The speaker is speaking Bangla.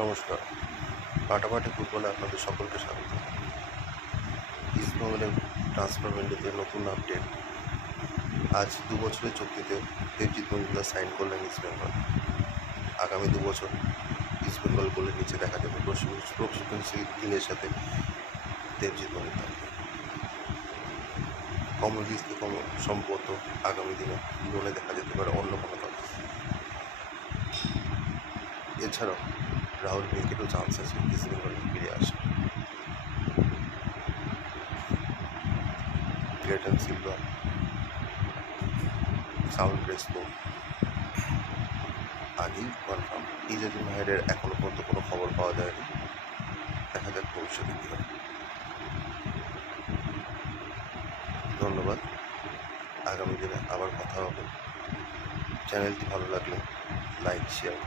নমস্কার। ফাটাফাটি ফুটবলে আপনাদের সকলকে স্বাগত। ইস্টবেঙ্গলের ট্রান্সফার উইন্ডোতে নতুন আপডেট। আজ 2 বছরের চুক্তিতে দেবজিৎ মজুমদার সাইন করলেন ইস্টবেঙ্গল। আগামী 2 বছর ইস্টবেঙ্গল গোলের নিচে দেখা যাবে প্রশিক্ষণ গিলের সাথে দেবজিৎ মজুমদারকে। কমোডিসকে সম্ভবত আগামী দিনে লোনে দেখা যেতে পারে অন্য কোনো দল। এছাড়াও রাহুল ভেঙ্কেটও চান্স আছে ইস্টবেঙ্গলে ফিরে আসে। গ্রেটন সিলভা, সাউল ক্রেসপো আগেই কনফার্ম। ইজাজুল মাহেরের এখনো পর্যন্ত কোনো খবর পাওয়া যায়নি। দেখা যাক ভবিষ্যতে কী হয়। ধন্যবাদ। আগামী দিনে আবার কথা হবে। চ্যানেলটি ভালো লাগলে লাইক শেয়ার করুন।